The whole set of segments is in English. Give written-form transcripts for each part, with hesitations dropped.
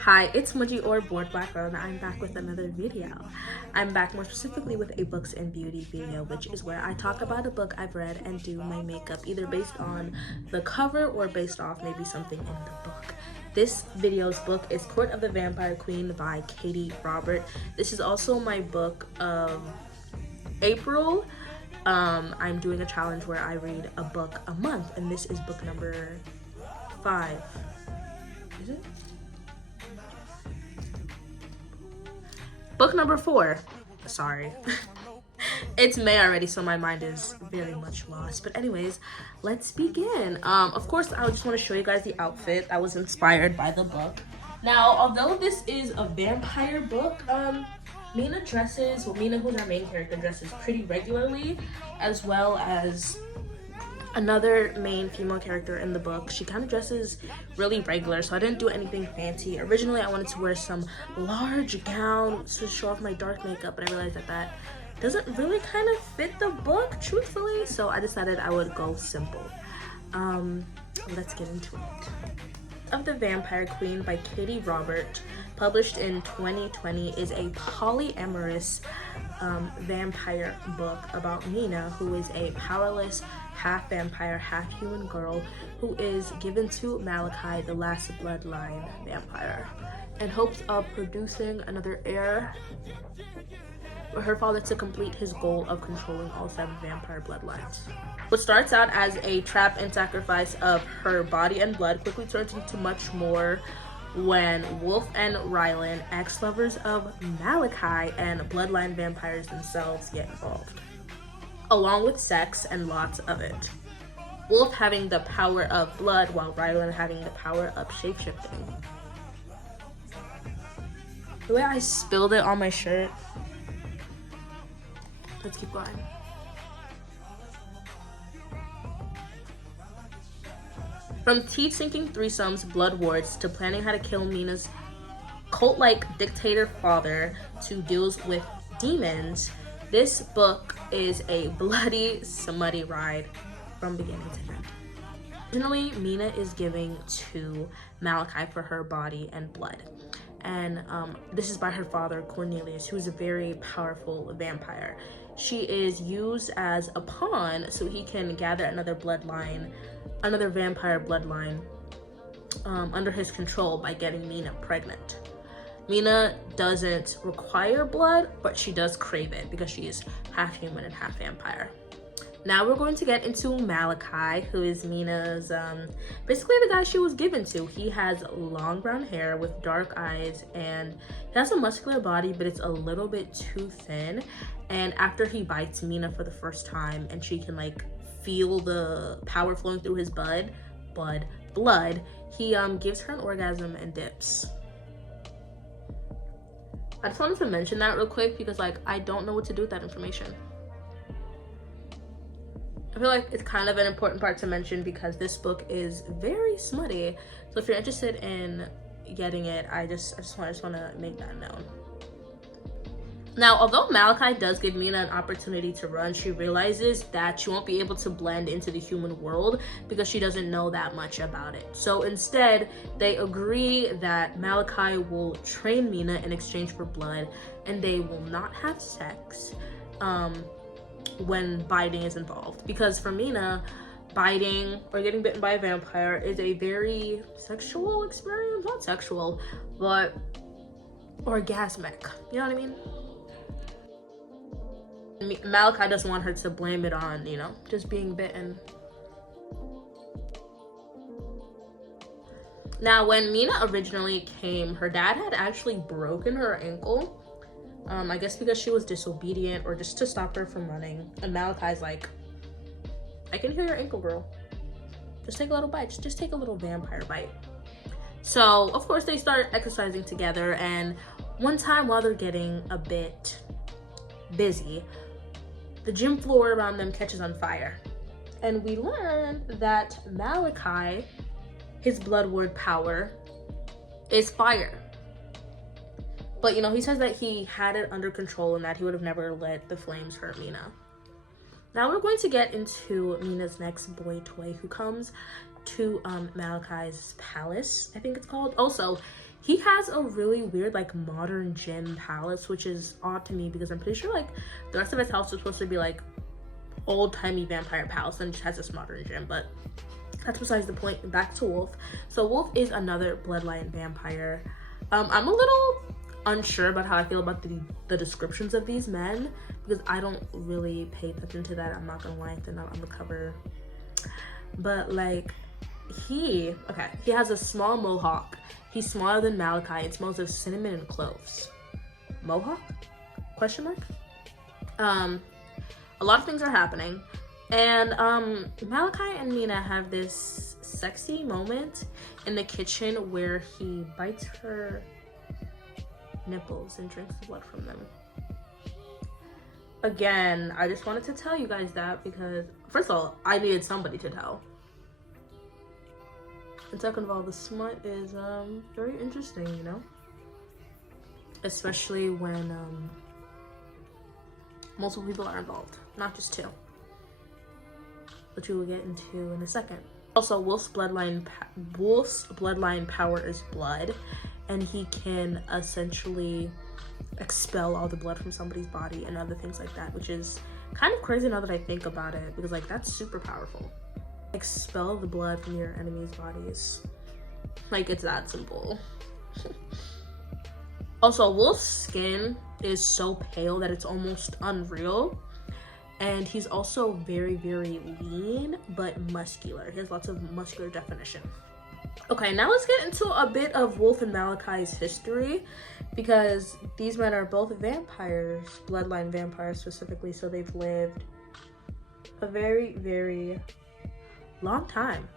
Hi, it's Smudgy or Bored Black Girl, and I'm back with another video. I'm back more specifically with a books and beauty video, which is where I talk about a book I've read and do my makeup, either based on the cover or based off maybe something in the book. This video's book is Court of the Vampire Queen by Katee Robert. This is also my book of April. I'm doing a challenge where I read a book a month, and this is book number 5. Is it? Book number 4. Sorry. It's May already, so my mind is very much lost. But anyways, let's begin. Of course, I just want to show you guys the outfit that was inspired by the book. Now, although this is a vampire book, Mina, who's our main character, dresses pretty regularly, as well as another main female character in the book. She kind of dresses really regular, so I didn't do anything fancy. Originally, I wanted to wear some large gown to show off my dark makeup, but I realized that doesn't really kind of fit the book, truthfully, so I decided I would go simple. Let's get into it. Of the Vampire Queen by Katee Robert, published in 2020, is a polyamorous vampire book about Mina, who is a powerless half vampire, half human girl who is given to Malachi, the last bloodline vampire, in hopes of producing another heir for her father to complete his goal of controlling all 7 vampire bloodlines. What starts out as a trap and sacrifice of her body and blood quickly turns into much more when Wolf and Rylan, ex-lovers of Malachi and bloodline vampires themselves, get involved, along with sex and lots of it. Wolf having the power of blood, while Rylan having the power of shapeshifting. The way I spilled it on my shirt. Let's keep going. From teeth-sinking threesomes, blood wards, to planning how to kill Mina's cult-like dictator father, to deals with demons, this book is a bloody, smutty ride from beginning to end. Originally, Mina is giving to Malachi for her body and blood. And this is by her father, Cornelius, who is a very powerful vampire. She is used as a pawn so he can gather another vampire bloodline under his control by getting Mina pregnant. Mina doesn't require blood, but she does crave it because she is half human and half vampire. Now we're going to get into Malachi, who is Mina's, basically the guy she was given to. He has long brown hair with dark eyes, and he has a muscular body, but it's a little bit too thin. And after he bites Mina for the first time, and she can like feel the power flowing through his blood, he gives her an orgasm and dips. I just wanted to mention that real quick because like I don't know what to do with that information. I feel like it's kind of an important part to mention because this book is very smutty. So if you're interested in getting it, I just want to make that known. Now, although Malachi does give Mina an opportunity to run, she realizes that she won't be able to blend into the human world because she doesn't know that much about it. So instead, they agree that Malachi will train Mina in exchange for blood, and they will not have sex when biting is involved. Because for Mina, biting or getting bitten by a vampire is a very sexual experience. Not sexual, but orgasmic. You know what I mean? Malachi doesn't want her to blame it on, you know, just being bitten. Now, when Mina originally came, her dad had actually broken her ankle. I guess because she was disobedient or just to stop her from running. And Malachi's like, I can hear your ankle, girl. Just take a little bite. Just take a little vampire bite. So, of course, they start exercising together. And one time while they're getting a bit busy, the gym floor around them catches on fire. And we learn that Malachi, his blood ward power, is fire. But, you know, he says that he had it under control and that he would have never let the flames hurt Mina. Now we're going to get into Mina's next boy toy, who comes to Malachi's palace, I think it's called. Also, he has a really weird, like, modern gym palace, which is odd to me because I'm pretty sure, like, the rest of his house is supposed to be, like, old-timey vampire palace and just has this modern gym, but that's besides the point. Back to Wolf. So Wolf is another bloodline vampire. I'm a little unsure about how I feel about the descriptions of these men because I don't really pay attention to that. I'm not gonna lie, they're not on the cover. But like, he has a small mohawk. He's smaller than Malachi. It smells of cinnamon and cloves. Mohawk? Question mark? A lot of things are happening. And Malachi and Mina have this sexy moment in the kitchen where he bites her nipples and drinks the blood from them. Again, I just wanted to tell you guys that because, first of all, I needed somebody to tell. And second of all, the smut is very interesting, you know? Especially when multiple people are involved, not just two. Which we will get into in a second. Also, Wolf's bloodline power is blood, and he can essentially expel all the blood from somebody's body and other things like that, which is kind of crazy now that I think about it, because like that's super powerful. Expel the blood from your enemies' bodies. Like, it's that simple. Also, Wolf's skin is so pale that it's almost unreal. And he's also very, very lean, but muscular. He has lots of muscular definition. Okay, now let's get into a bit of Wolf and Malachi's history, because these men are both vampires, bloodline vampires specifically, so they've lived a very, very long time.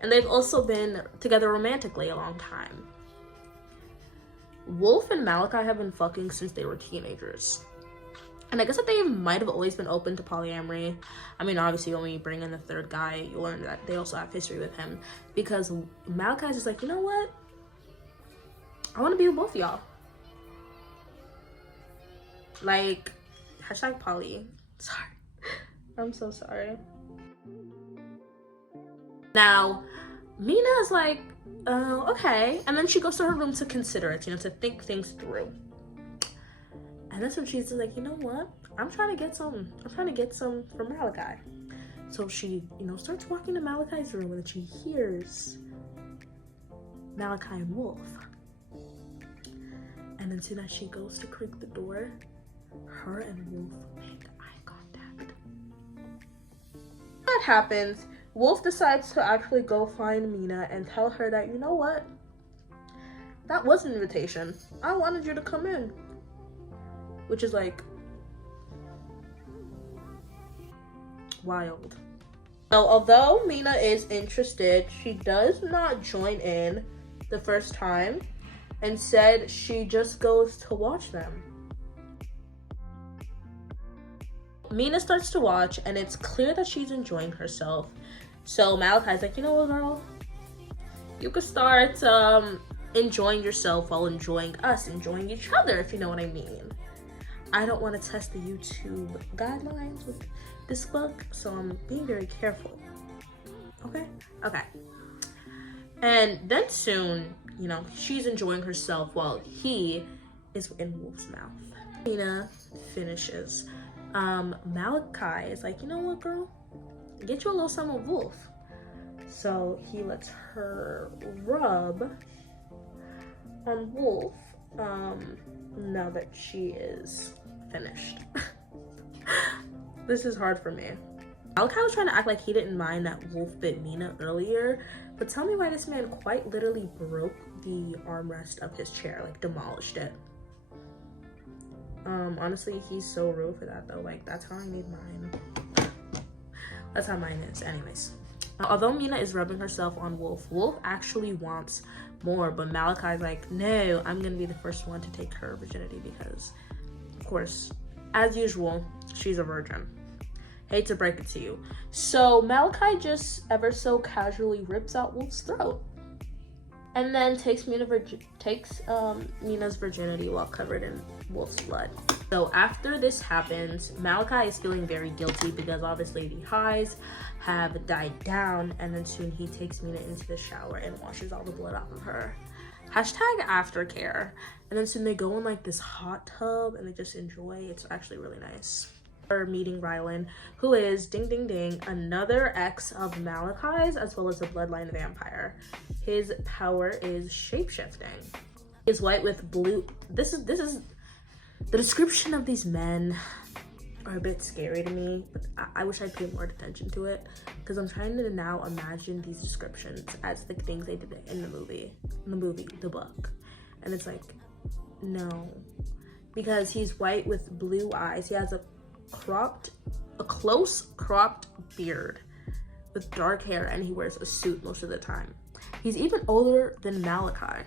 And they've also been together romantically a long time. Wolf and Malachi have been fucking since they were teenagers. And I guess that they might have always been open to polyamory. I mean, obviously, when we bring in the third guy, you learn that they also have history with him. Because Malachi's just like, you know what? I want to be with both of y'all. Like, hashtag poly. Sorry. I'm so sorry. Now, Mina is like, oh, okay. And then she goes to her room to consider it, you know, to think things through. And that's when she's like, you know what? I'm trying to get some from Malachi. So she, you know, starts walking to Malachi's room, and then she hears Malachi and Wolf. And then soon as she goes to creak the door, her and Wolf make eye contact. That happens. Wolf decides to actually go find Mina and tell her that, you know what? That was an invitation. I wanted you to come in. Which is like wild. So although Mina is interested, she does not join in the first time and said she just goes to watch them. Mina starts to watch, and it's clear that she's enjoying herself. So Malachi's like, you know what, girl? You could start enjoying yourself while enjoying us, enjoying each other, if you know what I mean. I don't want to test the YouTube guidelines with this book, so I'm being very careful. Okay? Okay. And then soon, you know, she's enjoying herself while he is in Wolf's mouth. Mina finishes. Malachi is like, you know what, girl? Get you a little something with Wolf. So he lets her rub on Wolf now that she is finished. This is hard for me. Malachi was trying to act like he didn't mind that Wolf bit Mina earlier, but tell me why this man quite literally broke the armrest of his chair, like demolished it. Honestly, he's so rude for that though. Like, that's how I made mine. That's how mine is. Anyways, although Mina is rubbing herself on Wolf, Wolf actually wants more, but Malachi's like, no, I'm gonna be the first one to take her virginity because, of course, as usual, she's a virgin. Hate to break it to you. So Malachi just ever so casually rips out Wolf's throat. and then takes Mina's virginity while covered in wolf's blood. So after this happens, Malachi is feeling very guilty because obviously the highs have died down, and then soon he takes Mina into the shower and washes all the blood off of her. Hashtag aftercare. And then soon they go in like this hot tub and they just enjoy. It's actually really nice. We're meeting Rylan, who is ding ding ding another ex of Malachi's, as well as a bloodline vampire. His power is shapeshifting. He is white with blue. This is the description of these men are a bit scary to me, but I wish I'd paid more attention to it, because I'm trying to now imagine these descriptions as the things they did in the book, and it's like, no, because he's white with blue eyes. He has a close cropped beard with dark hair, and he wears a suit most of the time. He's even older than Malachi.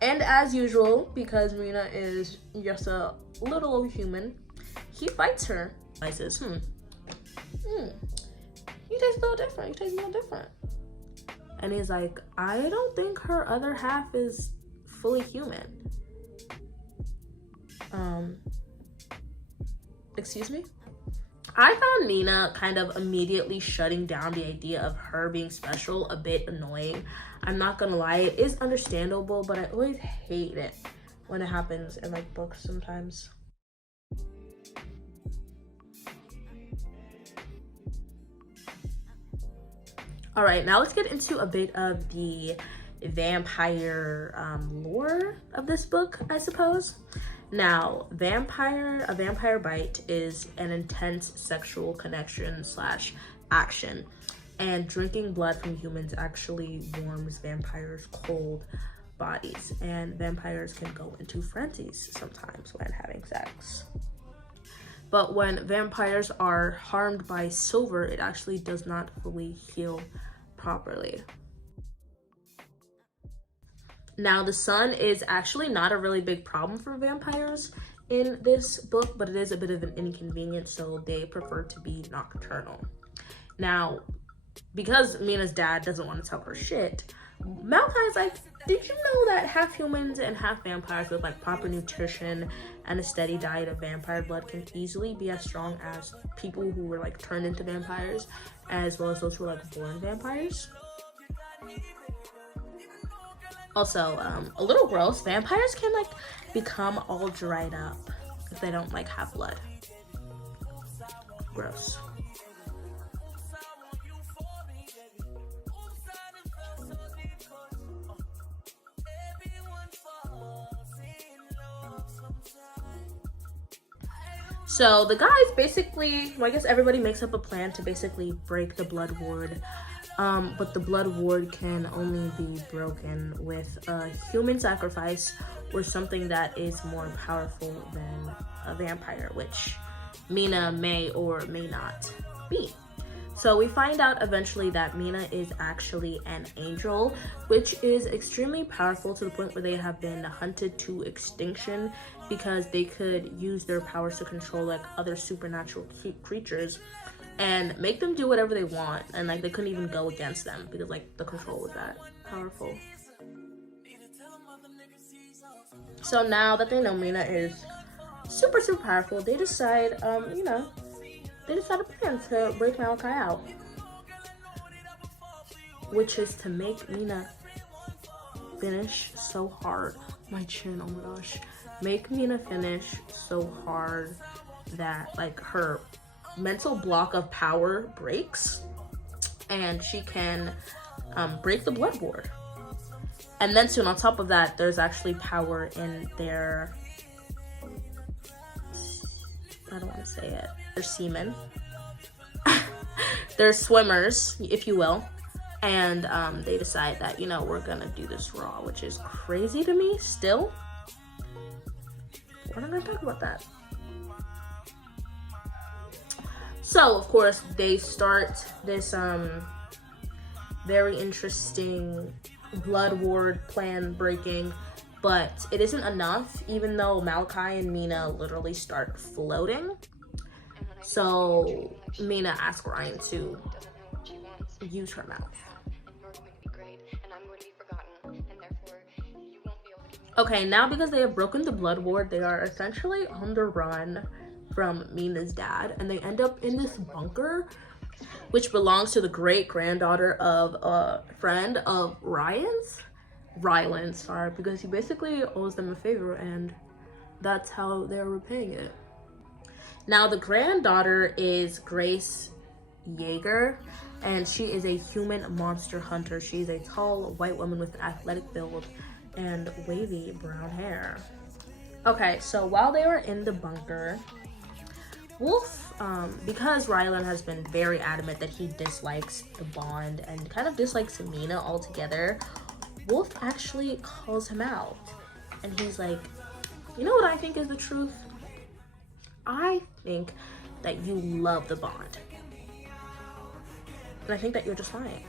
And as usual, because Mina is just a little old human, he fights her. I says, you taste a little different. And he's like, I don't think her other half is fully human. Excuse me? I found Mina kind of immediately shutting down the idea of her being special a bit annoying. I'm not gonna lie, it is understandable, but I always hate it when it happens in like books sometimes. All right, now let's get into a bit of the vampire lore of this book, I suppose. Now, a vampire bite is an intense sexual connection / action, and drinking blood from humans actually warms vampires' cold bodies, and vampires can go into frenzies sometimes when having sex. But when vampires are harmed by silver, it actually does not fully heal properly. Now, the sun is actually not a really big problem for vampires in this book, but it is a bit of an inconvenience, so they prefer to be nocturnal. Now, because Mina's dad doesn't want to tell her shit, Malachi's like, did you know that half humans and half vampires with like proper nutrition and a steady diet of vampire blood can easily be as strong as people who were like turned into vampires, as well as those who were like born vampires? Also, a little gross, vampires can like become all dried up if they don't like have blood. Gross. So the guys basically, well, I guess everybody makes up a plan to basically break the blood ward. But the blood ward can only be broken with a human sacrifice or something that is more powerful than a vampire, which Mina may or may not be. So we find out eventually that Mina is actually an angel, which is extremely powerful to the point where they have been hunted to extinction because they could use their powers to control like other supernatural creatures and make them do whatever they want, and like they couldn't even go against them because like the control was that powerful. So now that they know Mina is super powerful, they decide they decide a plan to break Malachi out, which is to make Mina finish so hard. My chin, oh my gosh. Make Mina finish so hard that like her mental block of power breaks and she can break the blood ward. And then soon on top of that, there's actually power in their, I don't want to say it, they're seamen. They're swimmers, if you will. And they decide that, we're gonna do this raw, which is crazy to me still. We're not gonna talk about that. So, of course, they start this very interesting blood ward plan breaking, but it isn't enough, even though Malachi and Mina literally start floating. So Mina asks Ryan to use her mouth. Okay, now because they have broken the blood ward, they are essentially on the run from Mina's dad, and they end up in this bunker, which belongs to the great-granddaughter of a friend of Ryland's, sorry, because he basically owes them a favor, and that's how they're repaying it. Now, the granddaughter is Grace Yeager, and she is a human monster hunter. She's a tall white woman with an athletic build and wavy brown hair. Okay, so while they were in the bunker, Wolf, because Ryland has been very adamant that he dislikes the bond and kind of dislikes Mina altogether, Wolf actually calls him out. And he's like, you know what I think is the truth? I think that you love the bond. And I think that you're just lying.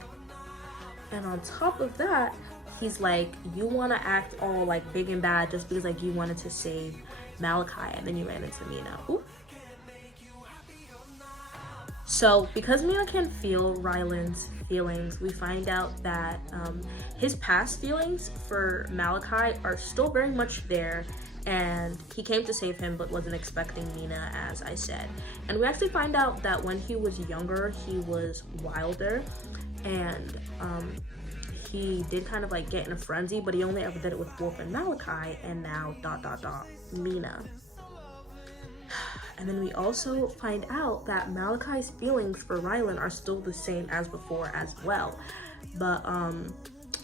And on top of that, he's like, you want to act all like big and bad just because like you wanted to save Malachi and then you ran into Mina. Ooh. So because Mina can feel Ryland's feelings, we find out that his past feelings for Malachi are still very much there, and he came to save him but wasn't expecting Mina, as I said. And we actually find out that when he was younger, he was wilder, and he did kind of like get in a frenzy, but he only ever did it with Wolf and Malachi, and now ... Mina. And then we also find out that Malachi's feelings for Ryland are still the same as before as well. But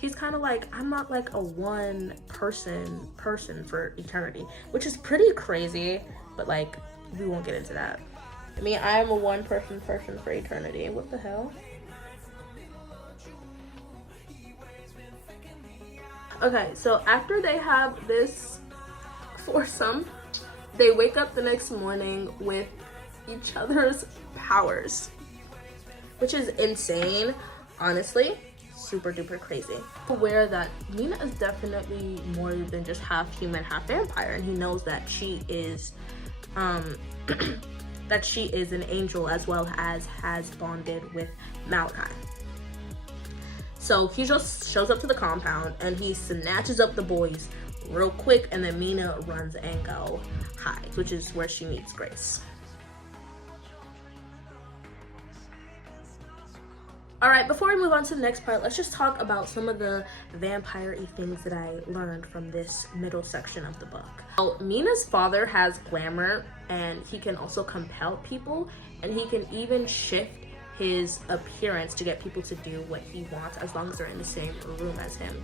he's kind of like, I'm not like a one person for eternity, which is pretty crazy, but like we won't get into that. I mean, I am a one person for eternity. What the hell? Okay, so after they have this foursome, they wake up the next morning with each other's powers, which is insane, honestly, super duper crazy. Aware that Mina is definitely more than just half human, half vampire, and he knows that she is that she is an angel as well as has bonded with Malachi. So he just shows up to the compound and he snatches up the boys real quick, and then Mina runs and go hides, which is where she meets Grace. All right, before we move on to the next part, let's just talk about some of the vampire-y things that I learned from this middle section of the book. So, Mina's father has glamour, and he can also compel people, and he can even shift his appearance to get people to do what he wants as long as they're in the same room as him.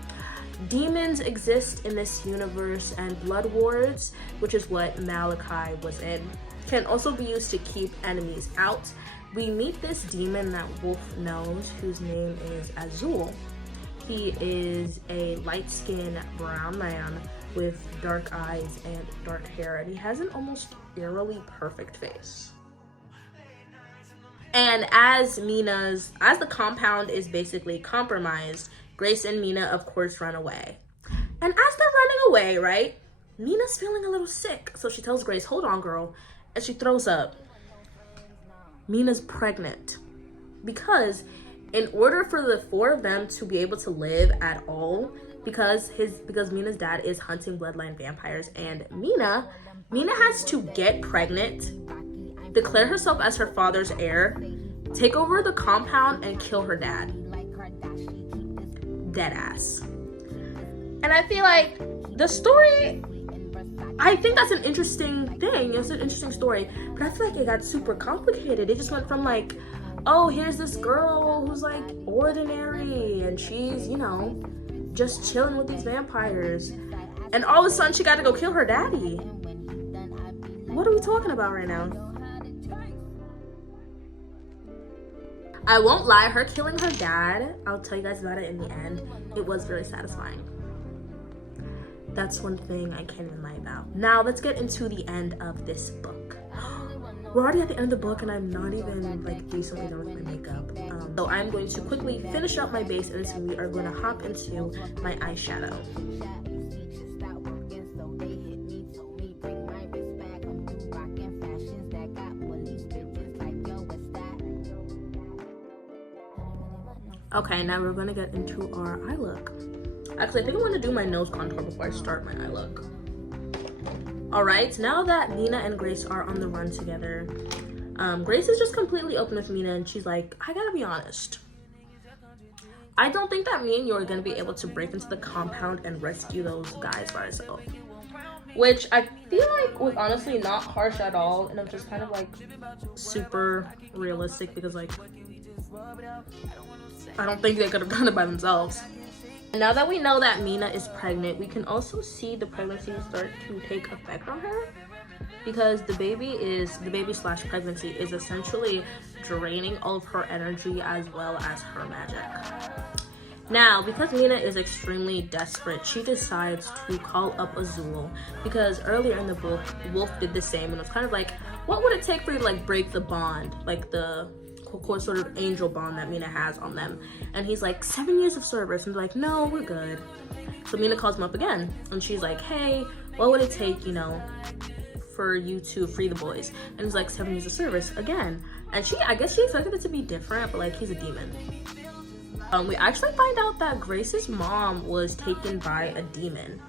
Demons exist in this universe, and blood wards, which is what Malachi was in, can also be used to keep enemies out. We meet this demon that Wolf knows, whose name is Azul. He is a light-skinned brown man with dark eyes and dark hair, and he has an almost eerily perfect face. And as the compound is basically compromised, Grace and Mina, of course, run away. And as they're running away, right, Mina's feeling a little sick. So she tells Grace, hold on, girl. And she throws up. Mina's pregnant. Because in order for the four of them to be able to live at all, because Mina's dad is hunting bloodline vampires, and Mina has to get pregnant, declare herself as her father's heir, take over the compound, and kill her dad. Deadass. And I feel like the story, I think that's an interesting thing. It's an interesting story, but I feel like it got super complicated. It just went from like, oh, here's this girl who's like ordinary and she's, you know, just chilling with these vampires, and all of a sudden she got to go kill her daddy. What are we talking about right now? I won't lie, her killing her dad, I'll tell you guys about it in the end, it was very satisfying. That's one thing I can't even lie about. Now let's get into the end of this book. We're already at the end of the book and I'm not even like decently done with my makeup. So I'm going to quickly finish up my base, and then we are going to hop into my eyeshadow. Okay, now we're gonna get into our eye look. Actually, I think I'm gonna do my nose contour before I start my eye look. All right, now that Mina and Grace are on the run together, Grace is just completely open with Mina, and she's like, I gotta be honest. I don't think that me and you are gonna be able to break into the compound and rescue those guys by ourselves. Which I feel like was honestly not harsh at all, and it was just kind of like super realistic because like I don't think they could have done it by themselves. And now that we know that Mina is pregnant, we can also see the pregnancy start to take effect on her, because the baby slash pregnancy is essentially draining all of her energy as well as her magic. Now, because Mina is extremely desperate, she decides to call up Azul, because earlier in the book, Wolf did the same, and it was kind of like, what would it take for you to like break the bond, like the sort of angel bond that Mina has on them? And he's like, 7 years of service, and they're like, no, we're good. So Mina calls him up again, and she's like, hey, what would it take, you know, for you to free the boys? And he's like, 7 years of service again. And I guess she expected it to be different, but like, he's a demon. We actually find out that Grace's mom was taken by a demon.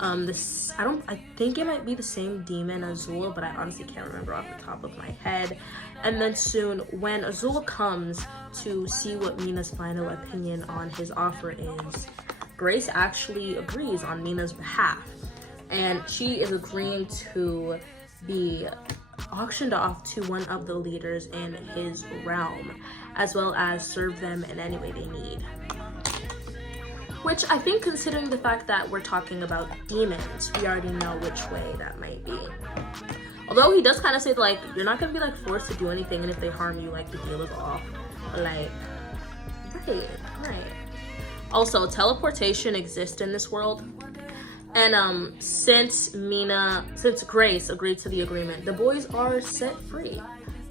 I think it might be the same demon as Azul, but I honestly can't remember off the top of my head. And then soon, when Azul comes to see what Mina's final opinion on his offer is, Grace actually agrees on Mina's behalf, and she is agreeing to be auctioned off to one of the leaders in his realm, as well as serve them in any way they need. Which I think, considering the fact that we're talking about demons, we already know which way that might be. Although he does kind of say, like, you're not going to be, like, forced to do anything, and if they harm you, like, the deal is off. Like, right. Also, teleportation exists in this world. And since Grace agreed to the agreement, the boys are set free.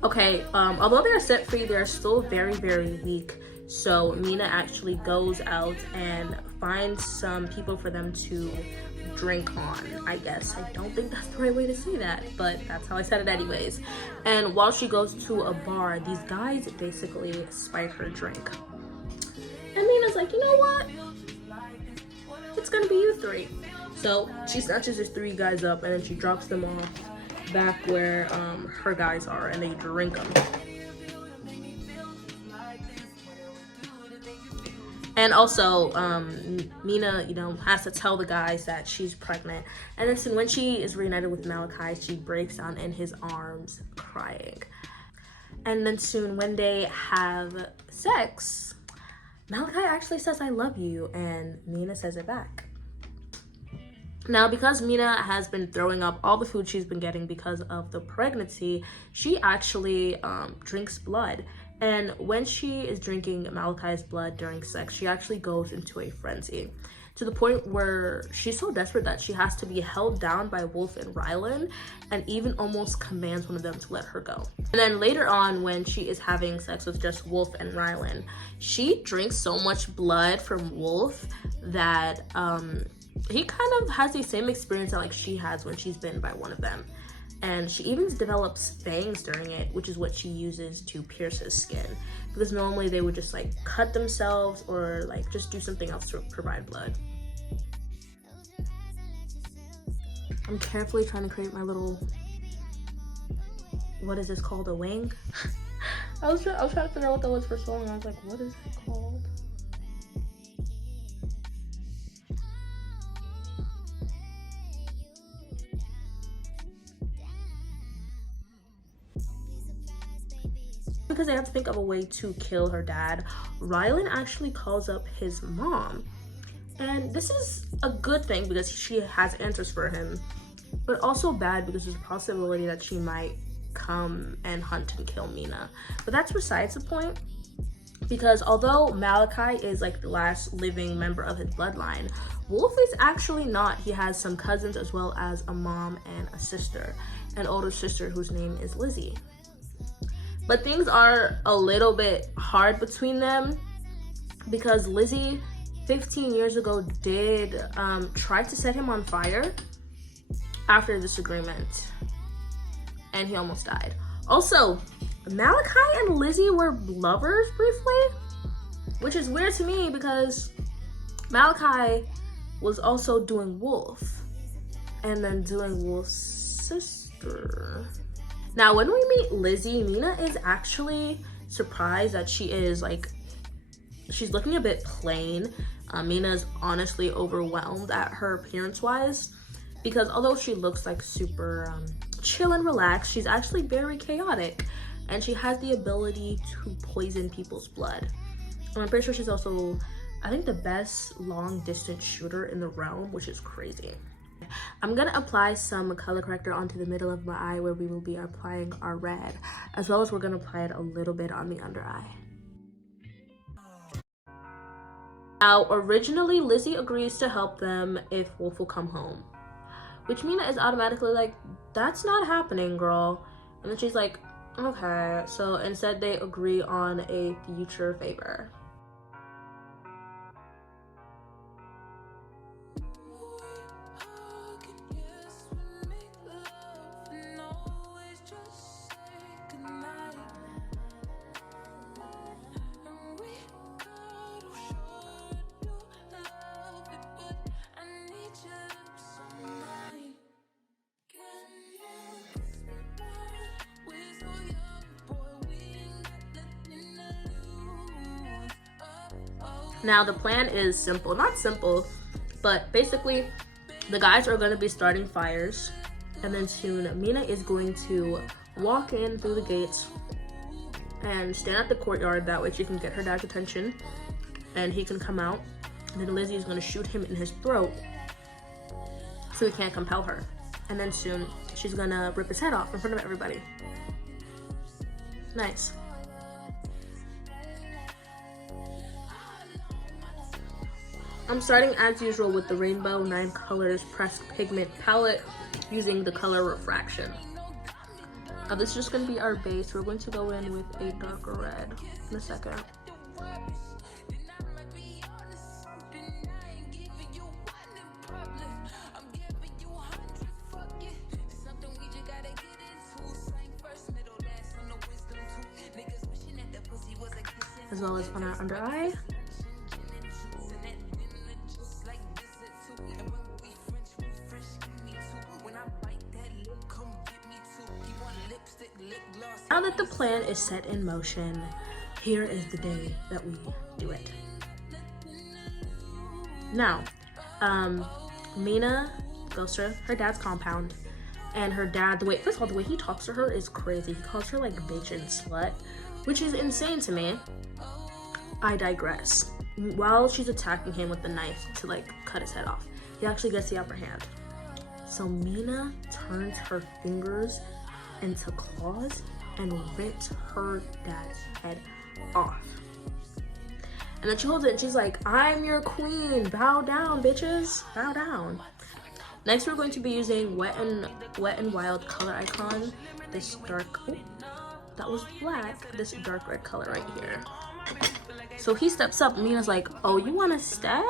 Okay, although they are set free, they are still very, very weak. So Mina actually goes out and finds some people for them to drink on, I guess. I don't think that's the right way to say that, but that's how I said it anyways. And while she goes to a bar, these guys basically spike her drink. And Mina's like, you know what? It's gonna be you three. So she snatches these 3 guys up, and then she drops them off back where her guys are, and they drink them. And also, Mina, you know, has to tell the guys that she's pregnant. And then when she is reunited with Malachi, she breaks down in his arms crying. And then soon, when they have sex, Malachi actually says, I love you, and Mina says it back. Now, because Mina has been throwing up all the food she's been getting because of the pregnancy, she actually drinks blood. And when she is drinking Malachi's blood during sex, she actually goes into a frenzy, to the point where she's so desperate that she has to be held down by Wolf and Rylan, and even almost commands one of them to let her go. And then later on, when she is having sex with just Wolf and Rylan, she drinks so much blood from Wolf that he kind of has the same experience that like she has when she's bitten by one of them. And she even develops fangs during it, which is what she uses to pierce his skin, because normally they would just like cut themselves or like just do something else to provide blood. I'm carefully trying to create my little, what is this called, a wing? I was trying to figure out what that was for so long. I was like, what is it called? Because they have to think of a way to kill her dad, Rylan actually calls up his mom. And this is a good thing because she has answers for him, but also bad because there's a possibility that she might come and hunt and kill Mina. But that's besides the point, because although Malachi is like the last living member of his bloodline, Wolf is actually not. He has some cousins as well as a mom and a sister, an older sister whose name is Lizzie. But things are a little bit hard between them because Lizzie 15 years ago did try to set him on fire after a disagreement, and he almost died. Also, Malachi and Lizzie were lovers briefly, which is weird to me because Malachi was also doing Wolf and then doing Wolf's sister. Now, when we meet Lizzie, Mina is actually surprised that she is like, she's looking a bit plain. Mina's honestly overwhelmed at her appearance wise, because although she looks like super chill and relaxed, she's actually very chaotic, and she has the ability to poison people's blood. And I'm pretty sure she's also, I think, the best long distance shooter in the realm, which is crazy. I'm gonna apply some color corrector onto the middle of my eye where we will be applying our red, as well as we're gonna apply it a little bit on the under eye. Now, originally Lizzie agrees to help them if Wolf will come home, which Mina is automatically like, that's not happening, girl. And then she's like, okay. So instead they agree on a future favor. Now the plan is simple, not simple, but basically the guys are going to be starting fires, and then soon Mina is going to walk in through the gates and stand at the courtyard. That way she can get her dad's attention and he can come out, and then Lizzie is going to shoot him in his throat so he can't compel her, and then soon she's going to rip his head off in front of everybody. Nice. I'm starting as usual with the Rainbow 9 Colors Pressed Pigment palette using the color Refraction. Now this is just going to be our base. We're going to go in with a darker red in a second. As well as on our under eye. Now that the plan is set in motion, here is the day that we do it. Now, Mina goes to her dad's compound, and her dad, first of all, the way he talks to her is crazy. He calls her like bitch and slut, which is insane to me. I digress. While she's attacking him with the knife to like cut his head off, he actually gets the upper hand. So Mina turns her fingers into claws and rips her dad's head off. And then she holds it and she's like, I'm your queen, bow down, bitches, bow down. Next, we're going to be using Wet and Wild color icon. This dark, oh, that was black, this dark red color right here. So he steps up, Mina's like, oh, you wanna stab?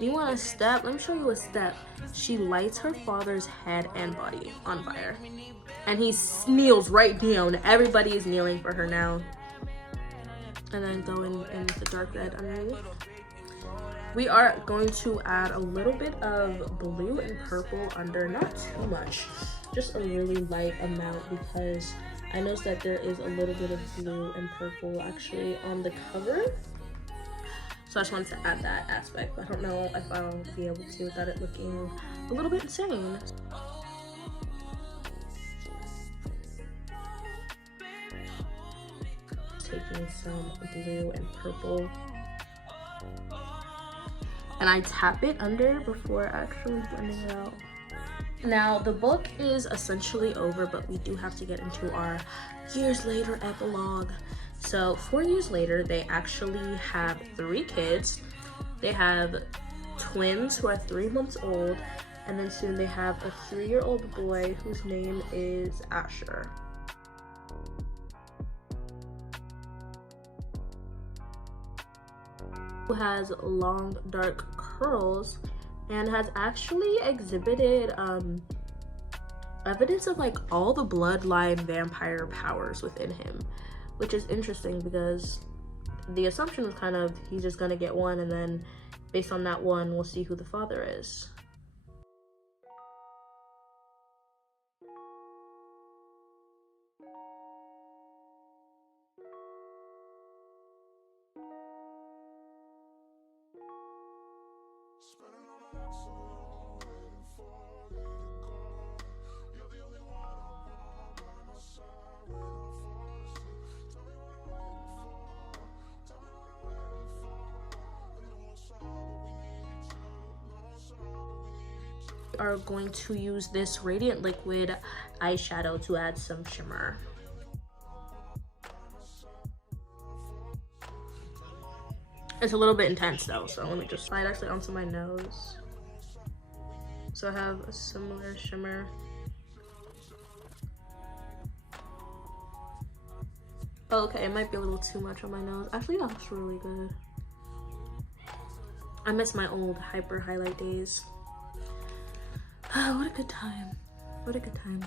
You wanna step? Let me show you a step. She lights her father's head and body on fire. And he kneels right down. Everybody is kneeling for her now. And then go in with the dark red underneath. We are going to add a little bit of blue and purple under, not too much, just a really light amount, because I noticed that there is a little bit of blue and purple actually on the cover. So I just wanted to add that aspect. I don't know if I'll be able to without it looking a little bit insane. Taking some blue and purple. And I tap it under before actually blending it out. Now, the book is essentially over, but we do have to get into our years later epilogue. So 4 years later, they actually have 3 kids. They have twins who are 3 months old, and then soon they have a 3-year-old boy whose name is Asher. Who has long dark curls and has actually exhibited evidence of like all the bloodline vampire powers within him, which is interesting because the assumption was kind of he's just gonna get one, and then based on that one, we'll see who the father is. Are going to use this Radiant Liquid eyeshadow to add some shimmer. It's a little bit intense though, so let me just slide actually onto my nose. So I have a similar shimmer. Okay, it might be a little too much on my nose. Actually, that looks really good. I miss my old hyper highlight days. What a good time. What a good time.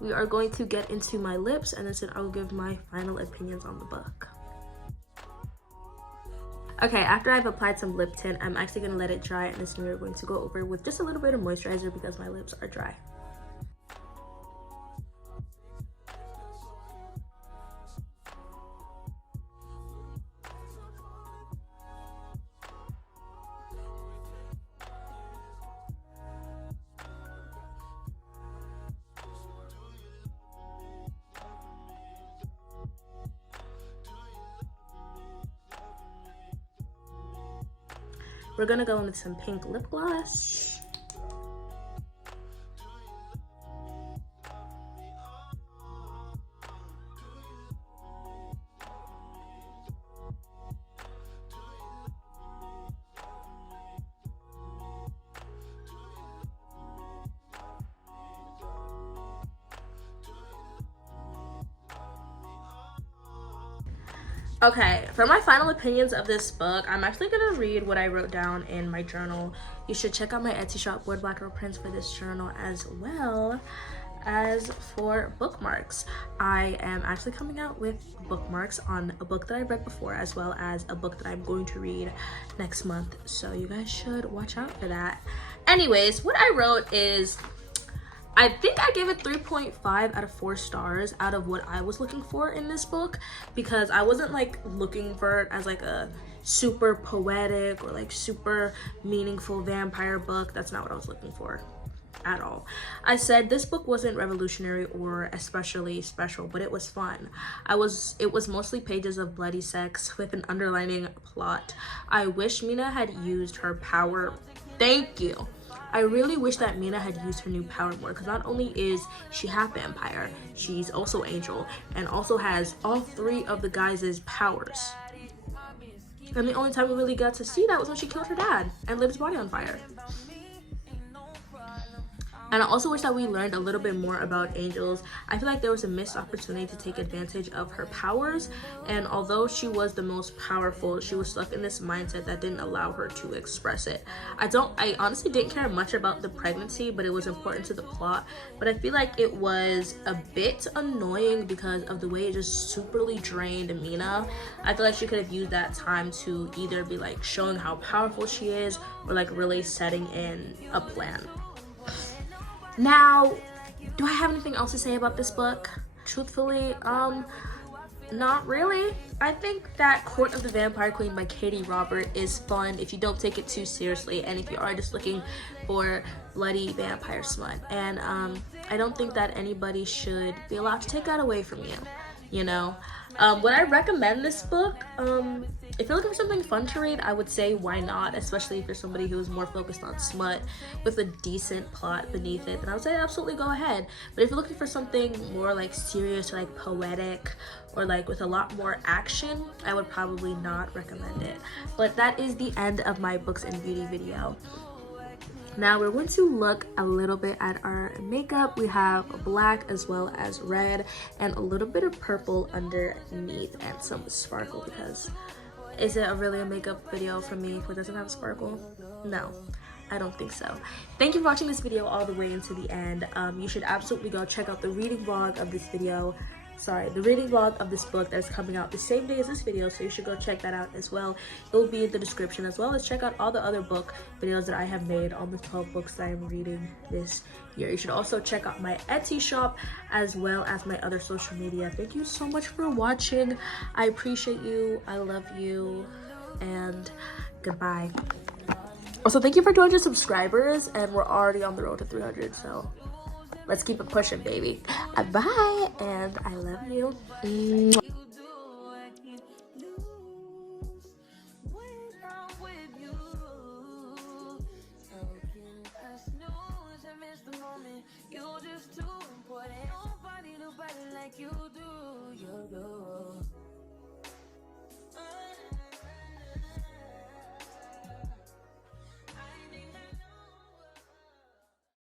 We are going to get into my lips, and then I will give my final opinions on the book. Okay, after I've applied some lip tint, I'm actually going to let it dry, and this we're going to go over with just a little bit of moisturizer because my lips are dry. We're gonna go in with some pink lip gloss. Okay, for my final opinions of this book, I'm actually gonna read what I wrote down in my journal. You should check out my Etsy shop, Word Black Girl Prints, for this journal, as well as for bookmarks. I am actually coming out with bookmarks on a book that I read before, as well as a book that I'm going to read next month. So you guys should watch out for that. Anyways, what I wrote is, I think I gave it 3.5 out of 4 stars out of what I was looking for in this book, because I wasn't like looking for it as like a super poetic or like super meaningful vampire book. That's not what I was looking for at all. I said this book wasn't revolutionary or especially special, but it was fun. It was mostly pages of bloody sex with an underlining plot. I wish Mina had used her power. Thank you. I really wish that Mina had used her new power more, because not only is she half vampire, she's also angel, and also has all 3 of the guys' powers. And the only time we really got to see that was when she killed her dad and lit his body on fire. And I also wish that we learned a little bit more about angels. I feel like there was a missed opportunity to take advantage of her powers, and although she was the most powerful, she was stuck in this mindset that didn't allow her to express it. I honestly didn't care much about the pregnancy, but it was important to the plot. But I feel like it was a bit annoying because of the way it just superly drained Mina. I feel like she could have used that time to either be like showing how powerful she is, or like really setting in a plan. Now, do I have anything else to say about this book? Truthfully, not really. I think that Court of the Vampire Queen by Katee Robert is fun if you don't take it too seriously, and if you are just looking for bloody vampire smut. And I don't think that anybody should be allowed to take that away from you, you know? Would I recommend this book? If you're looking for something fun to read, I would say why not, especially if you're somebody who's more focused on smut with a decent plot beneath it, then I would say absolutely go ahead. But if you're looking for something more like serious or like poetic or like with a lot more action, I would probably not recommend it. But that is the end of my books and beauty video. Now we're going to look a little bit at our makeup. We have black as well as red and a little bit of purple underneath and some sparkle, because is it really a makeup video for me if it doesn't have sparkle? No. I don't think so. Thank you for watching this video all the way into the end. You should absolutely go check out the reading vlog of this video. Sorry, the reading vlog of this book that is coming out the same day as this video, so you should go check that out as well. It will be in the description, as well as check out all the other book videos that I have made on the 12 books that I am reading this year. You should also check out my Etsy shop as well as my other social media. Thank you so much for watching. I appreciate you. I love you. And goodbye. Also, thank you for 200 subscribers, and we're already on the road to 300, so let's keep it pushing, baby. Bye, and I love you. Mwah. You just too important. Nobody like you do.